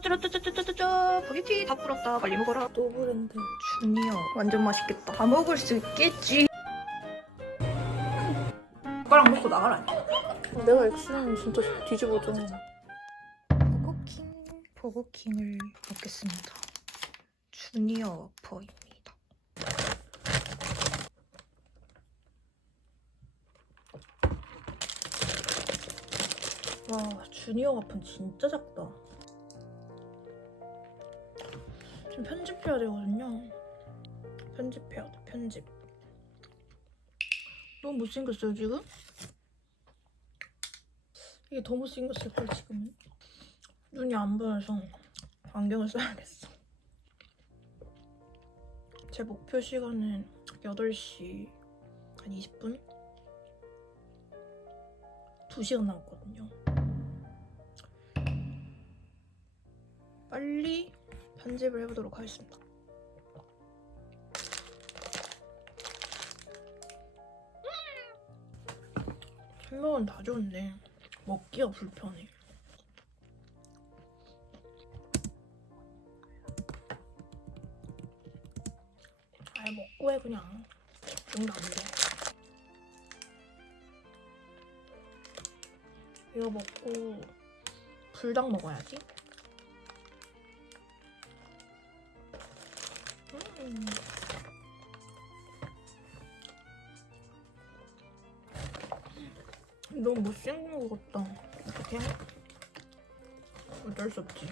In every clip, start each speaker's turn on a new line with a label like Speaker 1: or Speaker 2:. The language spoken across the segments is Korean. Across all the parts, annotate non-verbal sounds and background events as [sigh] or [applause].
Speaker 1: 짜짜짜짜짜짜짜 바게티 다 불었다. 빨리 먹어라. 노브랜드 주니어. 완전 맛있겠다. 다 먹을 수 있겠지. 오빠랑 먹고 나가라 내가 액수는 진짜 뒤집어져 버거킹 버거킹을 먹겠습니다. 주니어 워퍼입니다. 와 주니어 워퍼는 진짜 작다. 지금 편집해야 되거든요. 편집해야 돼, 편집. 너무 못생겼어요, 지금? 이게 더 못생겼을걸, 지금은? 눈이 안 보여서 안경을 써야겠어. 제 목표 시간은 8시 한 20분? 2시간 남았거든요. 빨리 편집을 해보도록 하겠습니다. 햄버거는 다 좋은데 먹기가 불편해. 아예 먹고 해 그냥. 집중도 안 돼. 이거 먹고 불닭 먹어야지. 음. 너무 못생긴 것 같다. 어떡해? 어쩔 수 없지.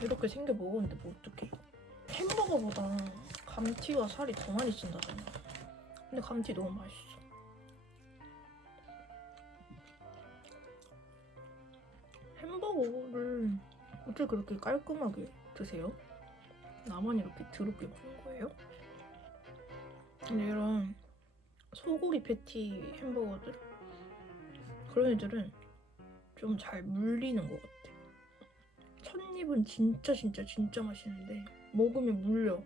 Speaker 1: 이렇게 생겨 먹었는데 뭐 어떡해. 햄버거보다 감튀가 살이 더 많이 찐다잖아. 근데 감튀 너무 맛있어. 햄버거를 어떻게 그렇게 깔끔하게 드세요? 나만 이렇게 더럽게 먹는 거예요? 근데 이런 소고기 패티 햄버거들 그런 애들은 좀 잘 물리는 것 같아. 첫 입은 진짜 진짜 진짜 맛있는데 먹으면 물려.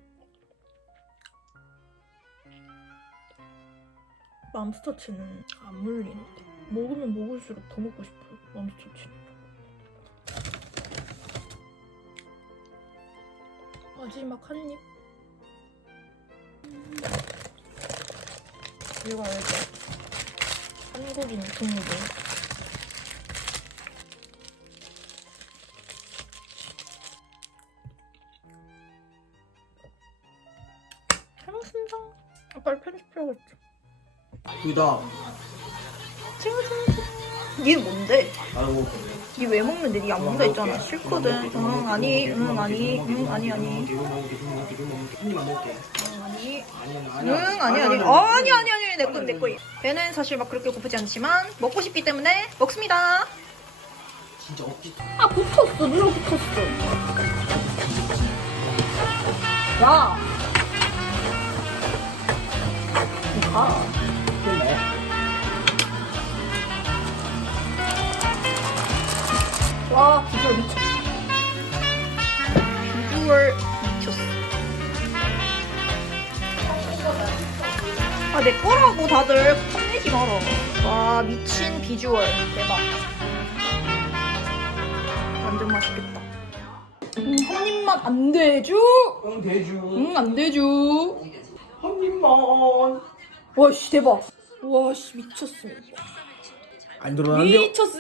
Speaker 1: 맘스터치는 안 물리는데 먹으면 먹을수록 더 먹고 싶어요. 맘스터치는. 마지막 한 입. 이거 알죠? 한국인 국물. 잘 먹습니다. 아, 빨리 편집해야겠죠.
Speaker 2: 여기다
Speaker 1: 니 뭔데?
Speaker 2: 아이고
Speaker 1: 니 왜 먹는데? 니 안 먹는다 했잖아. 싫거든. 응, 아니, 응, 아니, 응, 아니, 아니. 응, 아니.
Speaker 2: 아니
Speaker 1: 응,
Speaker 2: 아니
Speaker 1: 아니, 아니. 어, 아니, 아니, 아니. 내 거, 내 거. 배는 사실 막 그렇게 고프지 않지만, 먹고 싶기 때문에 먹습니다.
Speaker 2: 진짜 억지
Speaker 1: 아, 붙었어. 눌러 붙었어. 야! 가. 와, 비주얼 미쳤어. 비주얼 미쳤어. 아, 내 거라고 다들 컴내지 마라. 와, 미친 비주얼. 대박. 완전 맛있겠다. 음, 한 입만 안 되죠?
Speaker 2: 응 대주
Speaker 1: 응, 안 되죠?
Speaker 2: 한 입만
Speaker 1: 와씨, 대박. 와씨, 미쳤습니다.
Speaker 2: 안 들어가는데요?
Speaker 1: 미쳤어.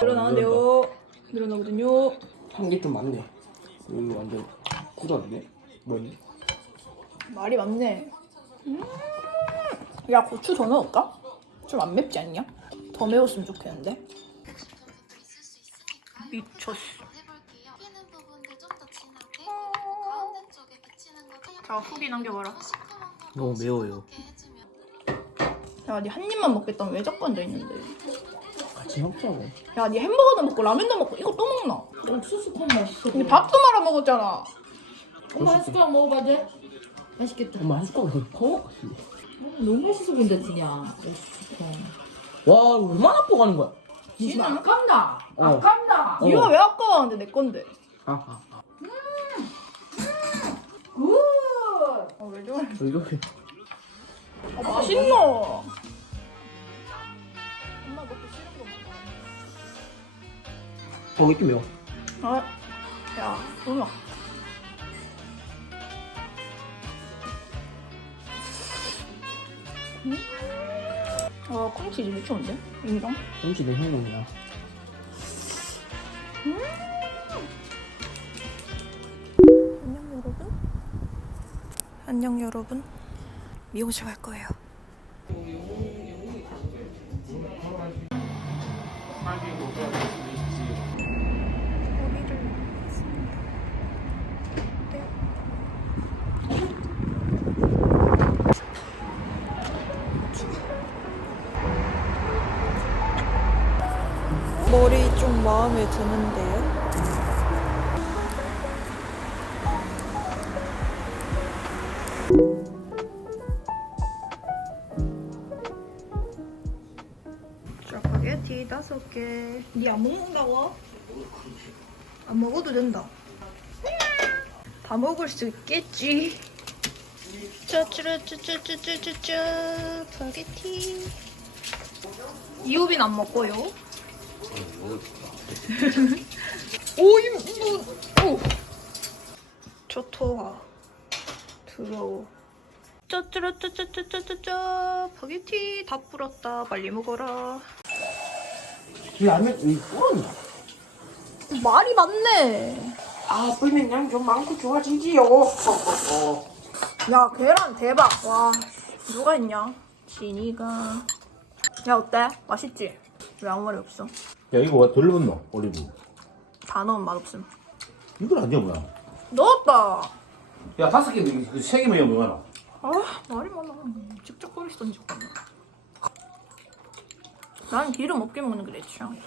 Speaker 1: 늘어나는데요. 늘어나거든요.
Speaker 2: 한 개 좀 많네 이거 완전 굳었네 뭐니?
Speaker 1: 말이 많네. 음. 야 고추 더 넣을까? 좀 안 맵지 않냐? 더 매웠으면 좋겠는데. 미쳤어. 자 후기 남겨봐라.
Speaker 2: 너무 매워요.
Speaker 3: 이렇게 해주면
Speaker 1: 야, 니 한 입만 먹겠다면 왜 자꾸 앉아 있는데?
Speaker 2: 같이 먹자고
Speaker 1: 야, 니 햄버거도 먹고 라면도 먹고 이거 또 먹나?
Speaker 4: 옥수수 콘 맛있어.
Speaker 1: 근데 밥도 말아 먹었잖아.
Speaker 4: 엄마 한 숟가락 먹어봐 돼? 맛있겠다.
Speaker 2: 엄마 한 숟가락 더 먹었어
Speaker 4: 너무 맛있어 보인다 진짜. 옥수수 콘.
Speaker 2: 와 이거 얼마나 뽀가는 거야
Speaker 4: 지금 아깝다.
Speaker 2: 어.
Speaker 4: 아깝다.
Speaker 2: 어.
Speaker 1: 니가 왜 아까워하는데 내 건데?
Speaker 2: 아, 아, 아.
Speaker 4: 굿.
Speaker 1: 어, 왜 저래?
Speaker 2: 이거
Speaker 1: 아, 맛있노. 어.
Speaker 2: 어 이게 매워
Speaker 1: 아, 야, 누나. 음? 와, 콩치즈 미쳤는데? 인정?
Speaker 2: 꽁치 내 행동이야.
Speaker 1: 안녕 여러분. 안녕 여러분. 미용실 갈 거예요. 마음에 드는데요? 짜파게티 다섯 개. 니 안 먹는다고? 안 먹어도 된다. 다 먹을 수 있겠지. 짜쭈르쭈쭈쭈쭈쭈 파게티. 이호빈 안 먹고요. 오, 이, 뭐, 오. 초토화. 더러워. 짜쭈르쭈쭈쭈쭈쭈 파게티 다 불었다. 빨리 먹어라.
Speaker 2: 이 라면 이 불었나?
Speaker 1: 말이 많네.
Speaker 2: 아 불면 양 좀 많고 좋아지지요. 어,
Speaker 1: 야 계란 대박. 와 누가 있냐? 진이가. 야 어때? 맛있지? 왜 아무 말이 없어?
Speaker 5: 야 이거 왜 덜 넣었노 올리브
Speaker 1: 다 넣으면 맛없음.
Speaker 5: 이걸 아니야 뭐야
Speaker 1: 넣었다.
Speaker 5: 야 다섯 개인데 그세 개면 이거 얼마나
Speaker 1: 아 말이 많아. 직접 끓이시던지 나난 기름 없게 먹는 게 내 취향이야.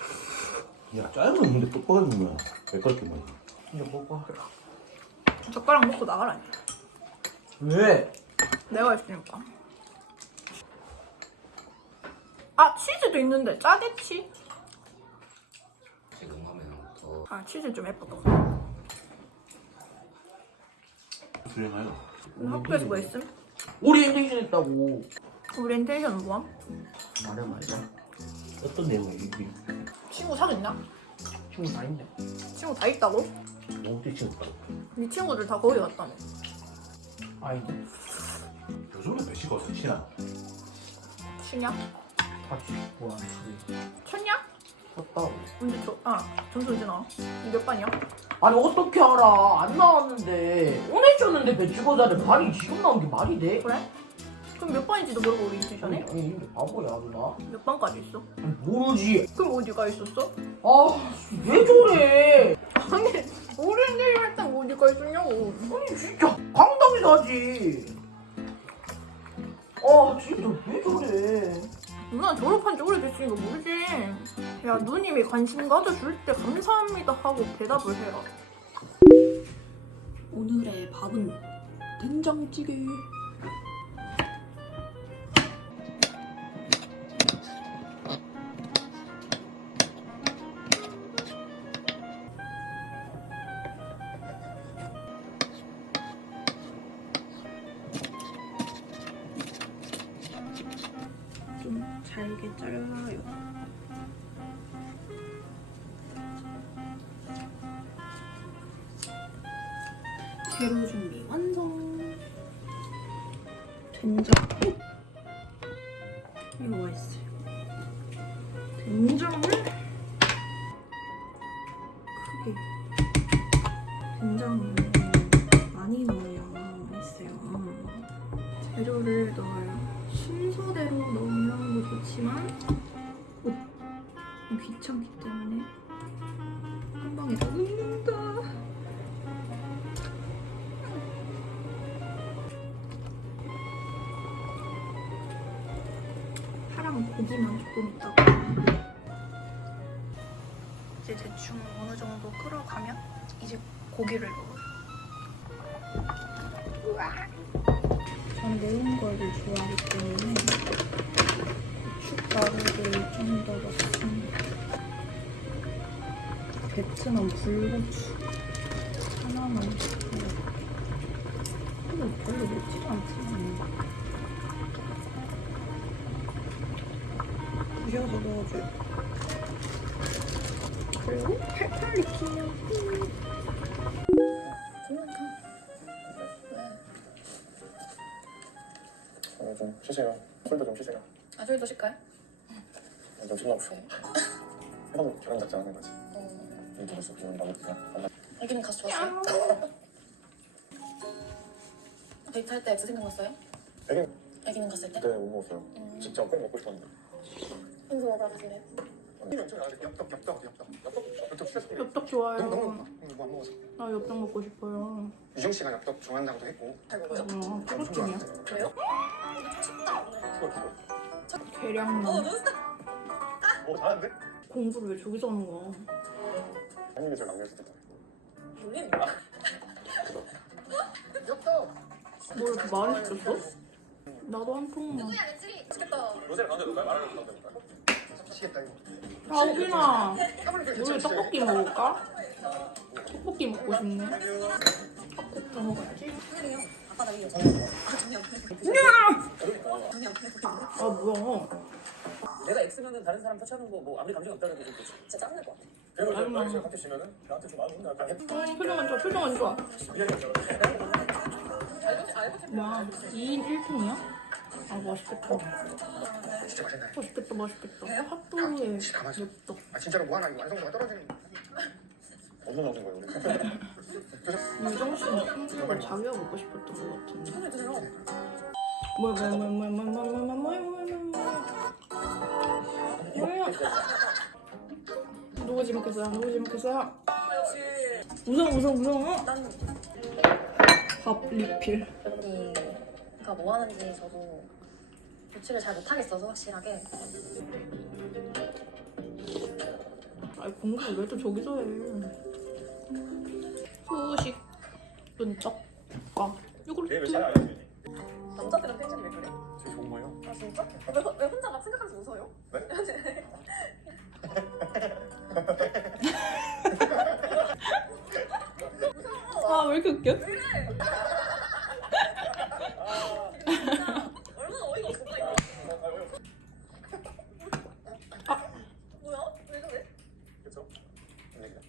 Speaker 5: 야 있는데 똑바로 먹는 거야 왜 그렇게 먹어
Speaker 2: 이제 먹어.
Speaker 1: 젓가락 먹고 나가라니.
Speaker 2: 왜?
Speaker 1: 내가 있으니까. 아 치즈도 있는데 짜겠지? 아 치즈 좀 예쁘다.
Speaker 5: 유행하여
Speaker 1: 학교에서 뭐 했음?
Speaker 2: 오리엔테이션 했다고.
Speaker 1: 오리엔테이션은 뭐함?
Speaker 2: 말해 말해.
Speaker 5: 어떤 내용이 이게
Speaker 1: 친구 사귀었냐?
Speaker 2: 친구 다 있냐?
Speaker 1: 친구 다 있다고?
Speaker 5: 너무 뛰치니까
Speaker 1: 네 친구들 다 거기 갔다며.
Speaker 2: 아닌데?
Speaker 5: 요즘에 몇 시가 어서 치나
Speaker 1: 치냐?
Speaker 2: 같이 좋아. 둘이.
Speaker 1: 쳤냐?
Speaker 2: 쳤다고.
Speaker 1: 언제 저, 아, 점수 언제 나와? 몇 반이야?
Speaker 2: 아니 어떻게 알아? 안 나왔는데 오늘 줬는데 배치고자를 반이 지금 나온 게 말이 돼?
Speaker 1: 그래? 그럼 몇 반인지도 모르고 오리엔테이션해?
Speaker 2: 아니 이게 바보야 누나.
Speaker 1: 몇 반까지 있어?
Speaker 2: 아니, 모르지.
Speaker 1: 그럼 어디가 있었어?
Speaker 2: 아 왜 저래?
Speaker 1: 아니, 오리엔테이션 할땐 어디가 있었냐고.
Speaker 2: 아니 진짜 강당이다지. 아 진짜 왜 저래?
Speaker 1: 누나 졸업한 지 오래됐으니까 모르지. 야, 누님이 관심 가져줄 때 감사합니다 하고 대답을 해라. 오늘의 밥은 된장찌개. 자르요. 재료 준비 완성. 된장. 귀찮기 때문에 한 방에 다 넣는다. 파랑 고기만 조금 있다가 이제 대충 어느 정도 끓어가면 이제 고기를 넣어요. 전 매운 거를 좋아하기 때문에 고춧가루를 좀 더 넣습니다. 베트남 불고추 하나만 있고 이거 별로 맵지도 않지만 부셔서 넣어줘요 그리고 팔팔 익히면 오늘 좀
Speaker 6: 쉬세요. 콜도 좀 쉬세요.
Speaker 7: 아 저희 도실까요?
Speaker 6: 너무 졸라 아파. 해방 결혼 작지 않은 거지. 이 들었어. 그냥.
Speaker 7: 애기는 가서 좋았어요? [laughs] 데이트 할 때 엑스 생각났어요?
Speaker 6: 애기
Speaker 7: 애기는 갔을 때?
Speaker 6: 그때 못 먹었어요. 진짜 꼭 먹고 싶었는데.
Speaker 7: 현수 먹으러 가실래요?
Speaker 6: 이거 좀 엽떡 엽떡 엽떡 엽떡 엽떡 시켰어.
Speaker 1: 엽떡 좋아요.
Speaker 6: 너무 너무 너무 안 먹었어.
Speaker 1: 나 엽떡 먹고 싶어요.
Speaker 6: 유정 씨가 엽떡 좋아한다고도 했고.
Speaker 7: 잘 먹어요?
Speaker 1: 어, 초록종이야.
Speaker 7: 그래요? 춥다 오늘
Speaker 6: 그걸 그걸.
Speaker 1: 계량.
Speaker 6: 어오 잘하는데?
Speaker 1: 공부를 왜 저기서 하는 거야?
Speaker 6: 수도 있다.
Speaker 7: 놀리는 거야?
Speaker 6: 엽떡.
Speaker 1: 뭘 이렇게 많이 시켰어? 나도 한 통만.
Speaker 7: 맛있겠다
Speaker 6: 로제를 가운데 놓을까요? 말하는 거 가운데 놓을까요? 미치겠다 이거.
Speaker 1: 아, 오빈아.
Speaker 6: 까불니까
Speaker 1: 우리 떡볶이 먹을까? 떡볶이 먹고 싶네. 떡볶이 먹어야지.
Speaker 7: 아빠 나아
Speaker 1: 아, 뭐야.
Speaker 2: 내가 X면은 다른 사람 터치하는 거 뭐 아무리 감정이 없다 해도 좀
Speaker 7: 진짜 짜증날 것 같아
Speaker 6: 같이 쉬면은 나한테 좀 마음이 없나? 약간
Speaker 1: 아니, 표정 안 좋아, 표정 안 좋아.
Speaker 6: 미안해.
Speaker 7: 알고 알고
Speaker 1: 와, 2인 1통이야? 아, 맛있겠다.
Speaker 6: 진짜 맛있네.
Speaker 1: 맛있겠다, 맛있겠다. 핫도그에 엽떡.
Speaker 6: 아 진짜로 뭐 하나 이거 완성도가 떨어지는. 어디서 나오는 거예요? 우리?
Speaker 1: 유정 씨는 탕수육을 자기가 먹고 싶었던 것 같은데.
Speaker 7: 손을 드세요
Speaker 1: 뭐야, 뭐야, 뭐야, 뭐야, 뭐야, 뭐야, 뭐야, 뭐야, 뭐야, 뭐야. 뭐야. 누구 지목했어요? 누구 지목했어요?
Speaker 7: 역시
Speaker 1: 우성, 우성, 우성. 난밥 리필.
Speaker 7: 언니가 뭐 하는지 저도 유추를 잘 못하겠어서 확실하게
Speaker 1: 아이 공부를 왜또 저기서 해? 소식.
Speaker 6: 내왜 잘 알지?
Speaker 7: 남자들은 텐션이 왜 그래?
Speaker 6: 좋은 거예요.
Speaker 7: 아 진짜? 왜, 왜 혼자 막 생각하면서 웃어요?
Speaker 6: 네? [laughs] [laughs]
Speaker 1: 아 왜 이렇게 웃겨?
Speaker 7: 얼마나 어이가 없었다 이거
Speaker 1: 아.
Speaker 7: 뭐야? 왜 그래?
Speaker 6: 얘기다.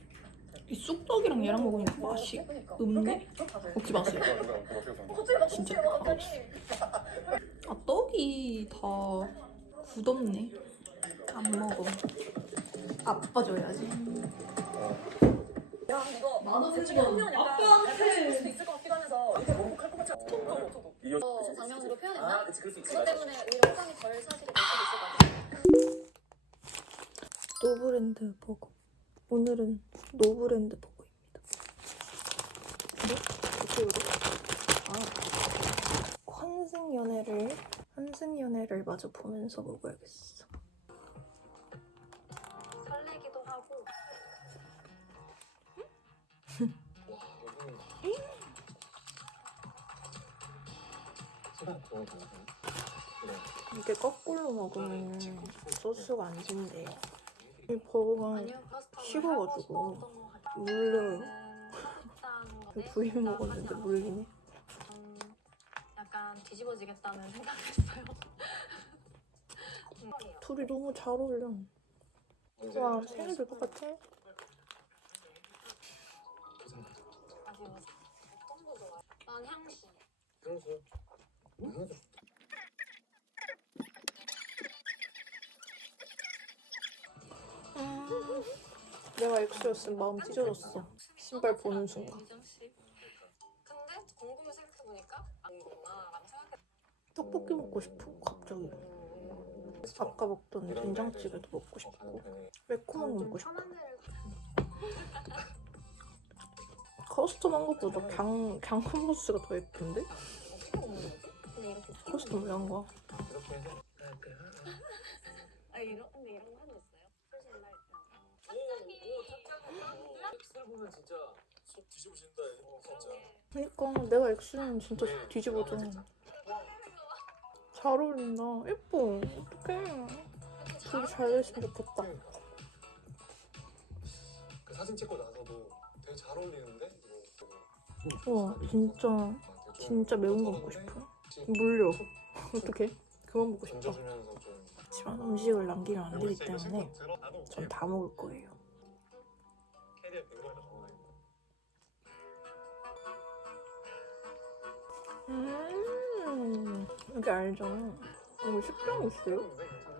Speaker 1: 이 쑥떡이랑 얘랑 먹으니까 맛이
Speaker 7: 그러니까.
Speaker 1: 없네?
Speaker 7: 그렇게 좀 다들
Speaker 1: 먹지 마세요.
Speaker 6: 누가 누가 누가 어떻게
Speaker 7: 어, 갑자기 막
Speaker 1: 진짜
Speaker 7: 웃어요 갑자기
Speaker 1: 아 떡이 다 굳었네. 안 먹어. 아빠 줘야지.
Speaker 7: 야 이거 나도 하면 약간 아빠한테 수도 있을 것 같기도 하면서 이렇게 먹할 것 같지 않아? 저도
Speaker 6: 이어
Speaker 7: 어, 장면으로 표현했나?
Speaker 6: 아, 그치 그럴 수 있지.
Speaker 7: 그것 때문에 오히려 호감이 덜 사실이 될 수도 있을 것 같아
Speaker 1: 노브랜드 버거. 오늘은 노브랜드 버거입니다. 네? 아. 환승연애를 환승연애를 마저 보면서 먹어야겠어. 이게 거꾸로 먹으면 소스가 안 진대. 이 버거가 식어가지고 물려요. 부인 먹었는데 물리네.
Speaker 7: 약간 뒤집어지겠다는 생각을 했어요 [laughs]
Speaker 1: 둘이 너무 잘 어울려. 와 생일도 똑같아.
Speaker 7: 아쉬워 어떤 거 좋아? 난 향수
Speaker 6: 향수.
Speaker 1: 내가 엑스였으면 마음 찢어졌어. 신발 보는 순간.
Speaker 7: 근데 곰곰이 생각해보니까 아니구나 라고 생각해
Speaker 1: 떡볶이 먹고 싶어 갑자기. 아까 먹던 된장찌개도 먹고 싶고 매콤한 거 먹고 싶어. [laughs] 커스텀한 것보다 강, 강 컴버스가 더 예쁜데?
Speaker 7: 근데 이렇게
Speaker 1: 커스텀 왜한 거야?
Speaker 6: 이렇게 해서
Speaker 7: 아 이런 근데 이런 거 하셨어요? 사실 날
Speaker 5: 엑스를 보면 진짜 속 뒤집어진다 진짜.
Speaker 1: 그니까 내가 엑스는 진짜 뒤집어져. 잘 어울린다. 예뻐. 어떡해. 둘이 잘 됐으면 좋겠다.
Speaker 6: 그 사진 찍고 나서도 되게 잘 어울리는데 이거
Speaker 1: 우와 진짜
Speaker 6: 되게 좀
Speaker 1: 진짜 매운 거 먹고 싶어. 물려. 어떡해? 그만 먹고 싶다.
Speaker 6: 던져주면서 좀
Speaker 1: 하지만 음식을 남기면 안 되기 때문에 전다 먹을 거예요.
Speaker 6: 캐리어 뱅거에다 적어놔
Speaker 1: 음, 그게 알잖아. 오늘 식당 있어요?
Speaker 3: 지금